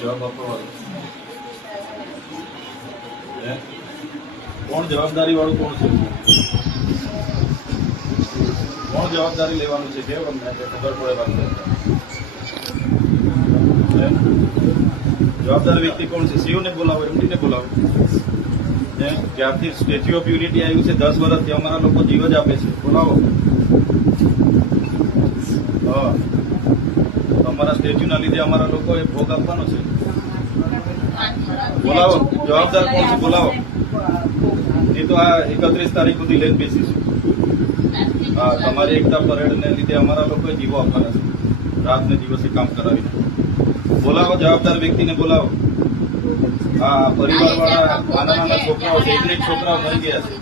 જવાબ આપવા કોણ જવાબદારી વાળું કોણ છે? કોણ જવાબદારી લેવાનું છે? કેવું અમને ખબર પડે વાત? જવાબદાર વ્યક્તિ કોણ છે? સીઓ ને બોલાવો એમડીને બોલાવો? જ્યારથી સ્ટેચ્યુ ઓફ યુનિટી આવ્યું છે, દસ વર્ષથી અમારા લોકો જીવ જ આપે છે. બોલાવો. તમારા સ્ટેચ્યુના લીધે અમારા લોકોએ ભોગ આપવાનો છે. બોલાવો, જવાબદાર કોણ છે? બોલાવો. એ તો આ એકત્રીસ તારીખ સુધી લઈને બેસીશું. હા તમારી એકતા પરેડને લીધે અમારા લોકોએ જીવો આપવાના છે. રાતને દિવસે કામ કરાવીને. બોલાવો, જવાબદાર વ્યક્તિને બોલાવો. હા પરિવાર નાના નાના છોકરાઓ છે એક છોકરાઓ મરી ગયા છે.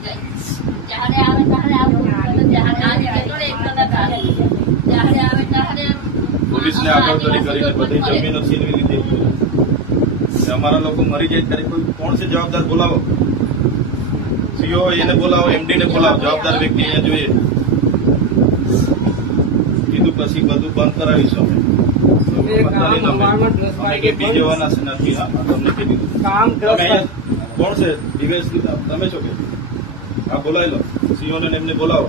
પોલીસને આગળ કરી કરીને બધી જમીનો છીનવી લીધી. અમારા લોકો મરી જાય ત્યારે કોઈ કોણ છે જવાબદાર બોલાવો? સીઓ એને બોલાવો એમડીને બોલાવો જવાબદાર વ્યક્તિ અહીંયા જોઈએ. કીધું પછી બધું બંધ કરાવીશું અમે. કોણ છે? દિવેશ તમે છો કે? હા બોલાવી લો. સીઓ ને એમને બોલાવો.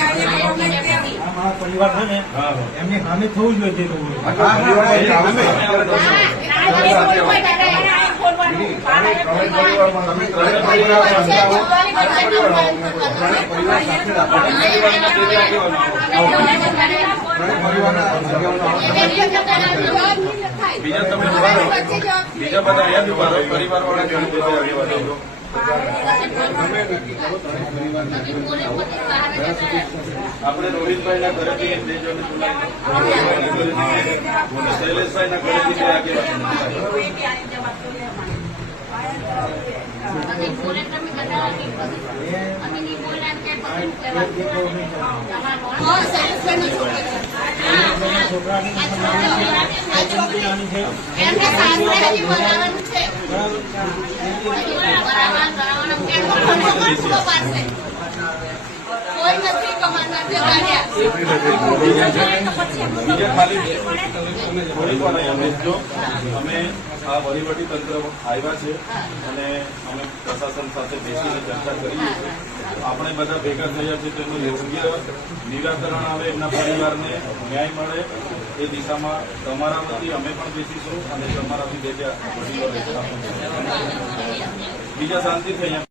પરિવાર છે ને. એમની સામે થવું જોઈએ બીજા તમે બીજા બધા જ ઊભા પરિવાર વાળા ઘણી આપણે રોહિતભાઈ ના ઘરેથી બે જણને બોલાવી અને શૈલેષભાઈ ના ઘરેથી છોકરાની. એમને સાસરે હજી બનાવવાનું છે કોઈ નથી તે અમે આ વહીવટી તંત્ર આવ્યા છે અને અમે પ્રશાસન સાથે બેસીને ચર્ચા કરીએ છીએ આપણે બધા ભેગા થયા છે તેનું યોગ્ય નિરાકરણ આવે એમના પરિવારને ન્યાય મળે એ દિશામાં તમારા વતી અમે પણ બેસીશું અને તમારાથી બે ત્યાં વડીલો. બીજા શાંતિથી અહીંયા